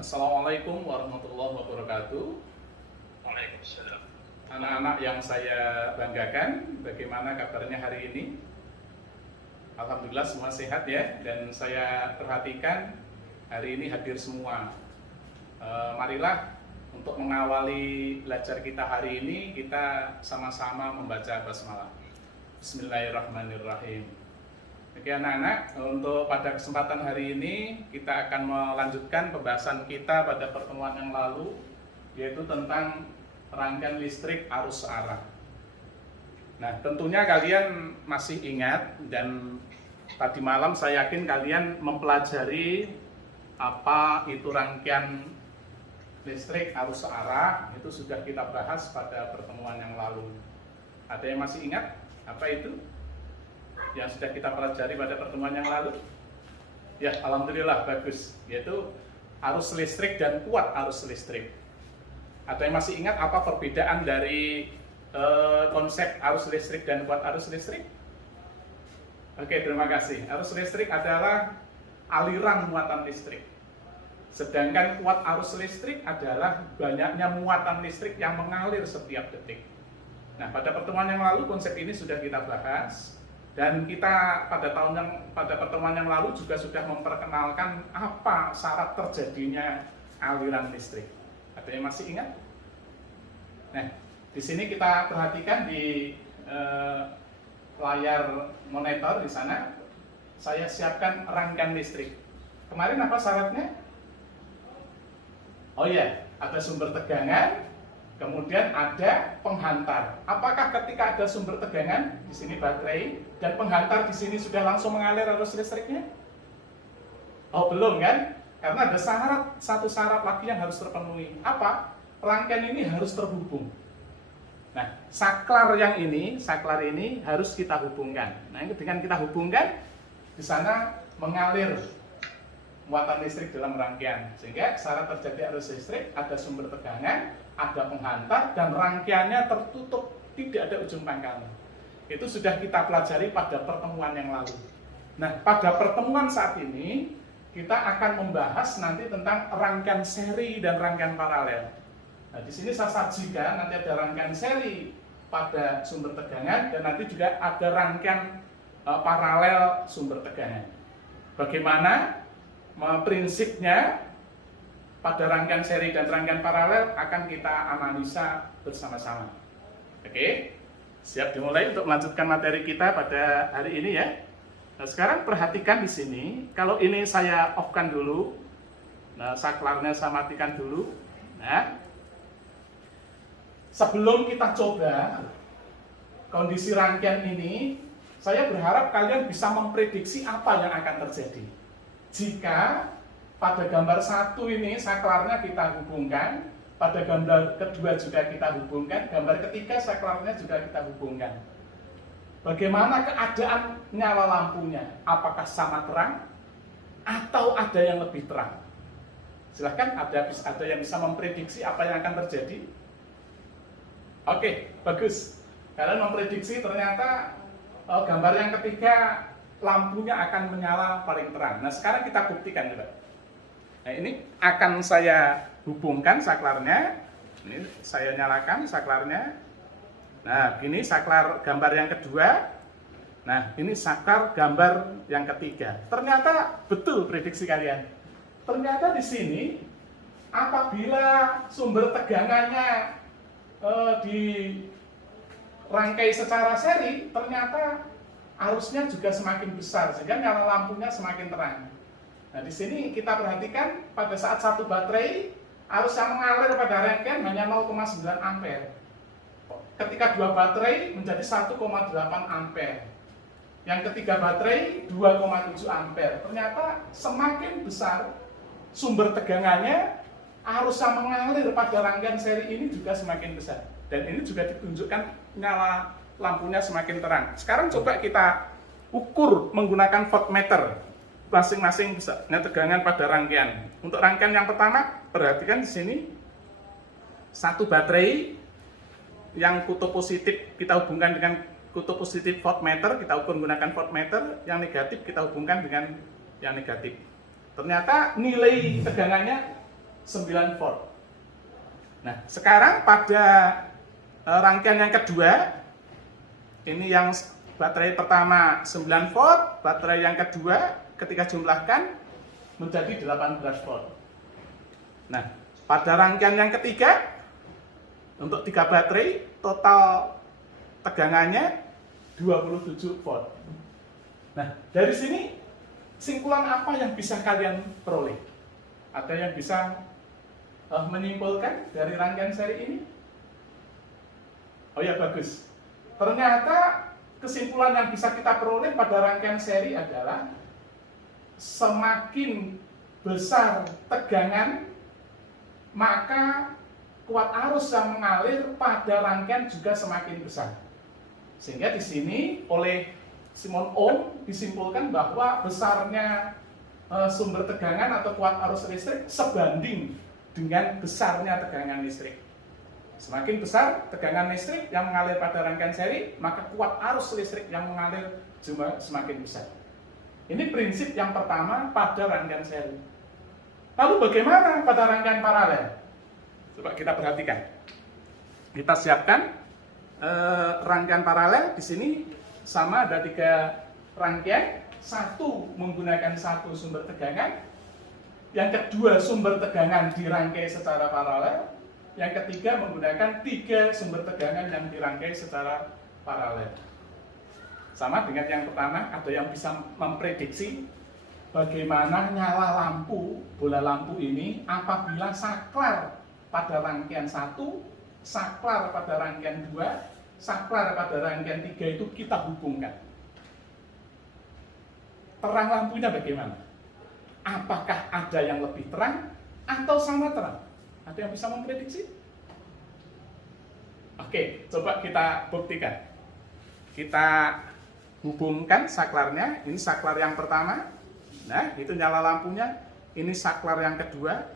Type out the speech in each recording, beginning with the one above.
Assalamualaikum warahmatullahi wabarakatuh. Waalaikumsalam. Anak-anak yang saya banggakan, bagaimana kabarnya hari ini? Alhamdulillah semua sehat ya, dan saya perhatikan hari ini hadir semua. Marilah untuk mengawali belajar kita hari ini, kita sama-sama membaca basmalah. Bismillahirrahmanirrahim. Oke anak-anak, untuk pada kesempatan hari ini kita akan melanjutkan pembahasan kita pada pertemuan yang lalu, yaitu tentang rangkaian listrik arus searah. Nah, tentunya kalian masih ingat, dan tadi malam saya yakin kalian mempelajari apa itu rangkaian listrik arus searah. Itu sudah kita bahas pada pertemuan yang lalu. Ada yang masih ingat apa itu yang sudah kita pelajari pada pertemuan yang lalu? Ya, alhamdulillah bagus, yaitu arus listrik dan kuat arus listrik. Ada yang masih ingat apa perbedaan dari konsep arus listrik dan kuat arus listrik? Oke, terima kasih. Arus listrik adalah aliran muatan listrik. Sedangkan kuat arus listrik adalah banyaknya muatan listrik yang mengalir setiap detik. Nah, pada pertemuan yang lalu konsep ini sudah kita bahas. Dan kita pada pertemuan yang lalu juga sudah memperkenalkan apa syarat terjadinya aliran listrik. Ada yang masih ingat? Nah, di sini kita perhatikan di layar monitor di sana, saya siapkan rangkaian listrik. Kemarin apa syaratnya? Oh iya, ada sumber tegangan. Kemudian ada penghantar. Apakah ketika ada sumber tegangan di sini baterai dan penghantar di sini sudah langsung mengalir arus listriknya? Oh belum kan? Karena ada satu syarat lagi yang harus terpenuhi. Apa? Rangkaian ini harus terhubung. Nah, saklar ini harus kita hubungkan. Nah, dengan kita hubungkan, di sana mengalir muatan listrik dalam rangkaian, sehingga syarat terjadi arus listrik ada sumber tegangan, ada penghantar, dan rangkaiannya tertutup, tidak ada ujung pangkalnya. Itu sudah kita pelajari pada pertemuan yang lalu. Nah, pada pertemuan saat ini kita akan membahas nanti tentang rangkaian seri dan rangkaian paralel. Nah, di sini saya sajikan nanti ada rangkaian seri pada sumber tegangan, dan nanti juga ada rangkaian paralel sumber tegangan. Bagaimana prinsipnya pada rangkaian seri dan rangkaian paralel akan kita analisa bersama-sama. Oke, siap dimulai untuk melanjutkan materi kita pada hari ini ya. Nah, sekarang perhatikan di sini, kalau ini saya off-kan dulu. Nah, saklarnya saya matikan dulu. Nah, sebelum kita coba kondisi rangkaian ini, saya berharap kalian bisa memprediksi apa yang akan terjadi jika pada gambar 1 ini saklarnya kita hubungkan, pada gambar kedua juga kita hubungkan, gambar ketiga saklarnya juga kita hubungkan. Bagaimana keadaan nyala lampunya? Apakah sama terang atau ada yang lebih terang? Silahkan, ada yang bisa memprediksi apa yang akan terjadi? Oke, bagus. Kalian memprediksi ternyata gambar yang ketiga lampunya akan menyala paling terang. Nah, sekarang kita buktikan coba. Nah, ini akan saya hubungkan saklarnya. Ini saya nyalakan saklarnya. Nah, ini saklar gambar yang kedua. Nah, ini saklar gambar yang ketiga. Ternyata betul prediksi kalian. Ternyata di sini apabila sumber tegangannya dirangkai secara seri, ternyata arusnya juga semakin besar, sehingga nyala lampunya semakin terang. Nah, di sini kita perhatikan pada saat satu baterai, arus yang mengalir pada rangkaian hanya 0,9 ampere. Ketika dua baterai menjadi 1,8 ampere. Yang ketiga baterai 2,7 ampere. Ternyata semakin besar sumber tegangannya, arus yang mengalir pada rangkaian seri ini juga semakin besar. Dan ini juga ditunjukkan nyala lampunya semakin terang. Sekarang coba kita ukur menggunakan voltmeter. Masing-masing bisa tegangan pada rangkaian. Untuk rangkaian yang pertama, perhatikan di sini satu baterai yang kutub positif kita hubungkan dengan kutub positif voltmeter, kita ukur menggunakan voltmeter. Yang negatif kita hubungkan dengan yang negatif. Ternyata nilai tegangannya 9 volt. Nah, sekarang pada rangkaian yang kedua, ini yang baterai pertama 9 volt, baterai yang kedua ketika jumlahkan menjadi 18 volt. Nah, pada rangkaian yang ketiga, untuk 3 baterai, total tegangannya 27 volt. Nah, dari sini kesimpulan apa yang bisa kalian peroleh? Ada yang bisa menyimpulkan dari rangkaian seri ini? Oh ya, bagus. Ternyata kesimpulan yang bisa kita peroleh pada rangkaian seri adalah semakin besar tegangan, maka kuat arus yang mengalir pada rangkaian juga semakin besar. Sehingga di sini oleh Simon Ohm disimpulkan bahwa besarnya sumber tegangan atau kuat arus listrik sebanding dengan besarnya tegangan listrik. Semakin besar tegangan listrik yang mengalir pada rangkaian seri, maka kuat arus listrik yang mengalir juga semakin besar. Ini prinsip yang pertama pada rangkaian seri. Lalu bagaimana pada rangkaian paralel? Coba kita perhatikan. Kita siapkan rangkaian paralel. Di sini sama ada 3 rangkaian. Satu menggunakan satu sumber tegangan. Yang kedua sumber tegangan dirangkai secara paralel. Yang ketiga menggunakan 3 sumber tegangan yang dirangkai secara paralel. Sama dengan yang pertama, ada yang bisa memprediksi bagaimana nyala lampu, bola lampu ini apabila saklar pada rangkaian 1, saklar pada rangkaian 2, saklar pada rangkaian 3 itu kita hubungkan. Terang lampunya bagaimana? Apakah ada yang lebih terang atau sama terang? Ada yang bisa memprediksi? Oke, coba kita buktikan. Kita hubungkan saklarnya. Ini saklar yang pertama. Nah, itu nyala lampunya. Ini saklar yang kedua.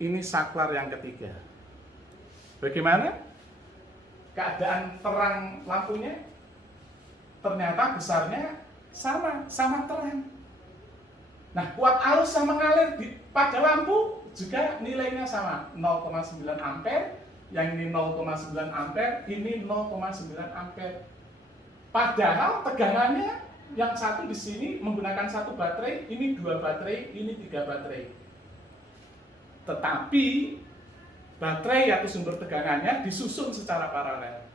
Ini saklar yang ketiga. Bagaimana keadaan terang lampunya? Ternyata besarnya sama terang. Nah, kuat arus yang mengalir pada lampu juga nilainya sama, 0,9 ampere, yang ini 0,9 ampere, ini 0,9 ampere. Padahal tegangannya yang satu di sini menggunakan 1 baterai, ini 2 baterai, ini 3 baterai. Tetapi baterai atau sumber tegangannya disusun secara paralel.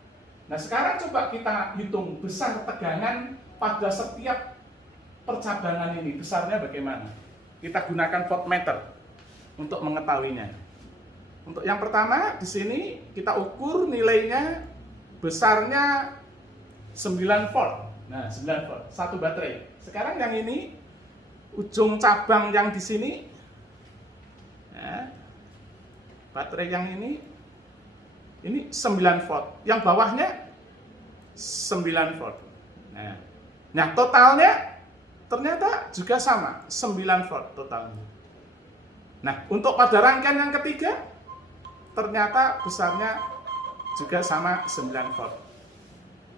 Nah, sekarang coba kita hitung besar tegangan pada setiap percabangan ini, besarnya bagaimana? Kita gunakan voltmeter untuk mengetahuinya. Untuk yang pertama di sini kita ukur nilainya besarnya 9 volt. Nah, 9 volt, 1 baterai. Sekarang yang ini ujung cabang yang di sini, ya, baterai yang ini 9 volt. Yang bawahnya 9 volt. Nah, totalnya ternyata juga sama, 9 volt totalnya. Nah, untuk pada rangkaian yang ketiga, ternyata besarnya juga sama 9 volt.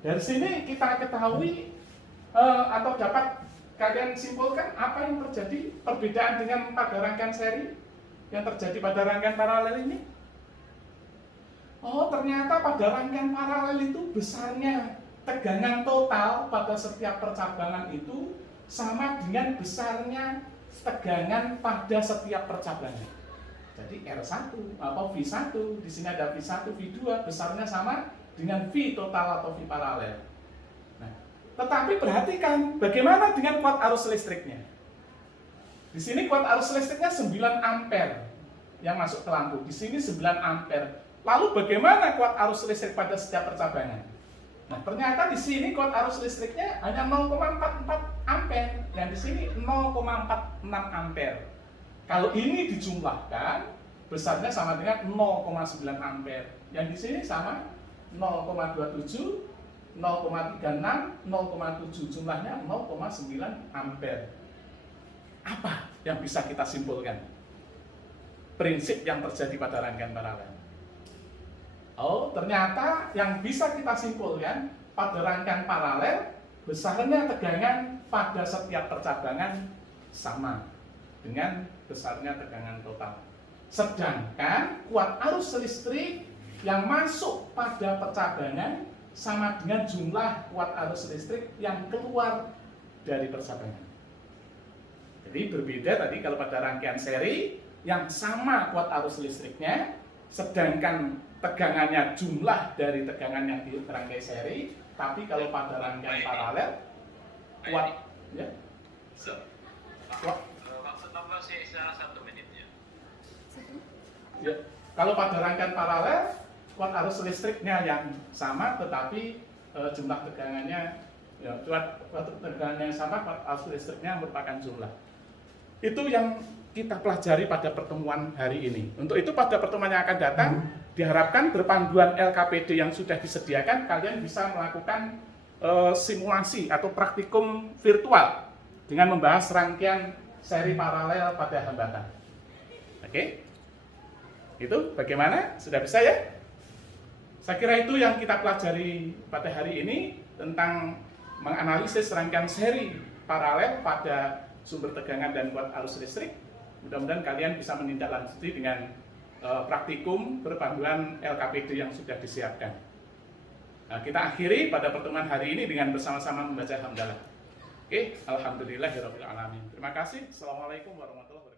Dari sini kita ketahui atau dapat kalian simpulkan apa yang terjadi perbedaan dengan pada rangkaian seri yang terjadi pada rangkaian paralel ini. Oh, ternyata pada rangkaian paralel itu besarnya tegangan total pada setiap percabangan itu sama dengan besarnya tegangan pada setiap percabangan. Jadi R1 atau V1, di sini ada V1, V2, besarnya sama dengan V total atau V paralel. Nah, tetapi perhatikan bagaimana dengan kuat arus listriknya. Di sini kuat arus listriknya 9 ampere yang masuk ke lampu. Di sini 9 ampere. Lalu bagaimana kuat arus listrik pada setiap percabangan? Nah, ternyata di sini kuat arus listriknya hanya 0,44 ampere, yang di sini 0,46 ampere. Kalau ini dijumlahkan, besarnya sama dengan 0,9 ampere. Yang di sini sama 0,27, 0,36, 0,7. Jumlahnya 0,9 ampere. Apa yang bisa kita simpulkan? Prinsip yang terjadi pada rangkaian paralel. Oh, ternyata yang bisa kita simpulkan pada rangkaian paralel, besarnya tegangan pada setiap percabangan sama. dengan besarnya tegangan total. Sedangkan kuat arus listrik yang masuk pada percabangan sama dengan jumlah kuat arus listrik yang keluar dari percabangan. Jadi berbeda tadi kalau pada rangkaian seri yang sama kuat arus listriknya, sedangkan tegangannya jumlah dari tegangan yang di rangkai seri, tapi kalau pada rangkaian paralel kuat ya. Kuat. Maksud tambah sisa 1 menitnya. Ya, kalau pada rangkaian paralel kuat arus listriknya yang sama, tetapi jumlah tegangannya ya, kuat tegangan yang sama, kuat arus listriknya merupakan jumlah. Itu yang kita pelajari pada pertemuan hari ini. Untuk itu pada pertemuan yang akan datang diharapkan berpanduan LKPD yang sudah disediakan, kalian bisa melakukan simulasi atau praktikum virtual dengan membahas rangkaian seri paralel pada hambatan. Oke? Itu bagaimana? Sudah bisa ya? Saya kira itu yang kita pelajari pada hari ini tentang menganalisis rangkaian seri paralel pada sumber tegangan dan kuat arus listrik. Mudah-mudahan kalian bisa menindaklanjuti dengan praktikum berpanduan LKPD yang sudah disiapkan. Nah, kita akhiri pada pertemuan hari ini dengan bersama-sama membaca hamdalah. Oke, alhamdulillahirabbil alamin. Terima kasih. Assalamualaikum warahmatullahi wabarakatuh.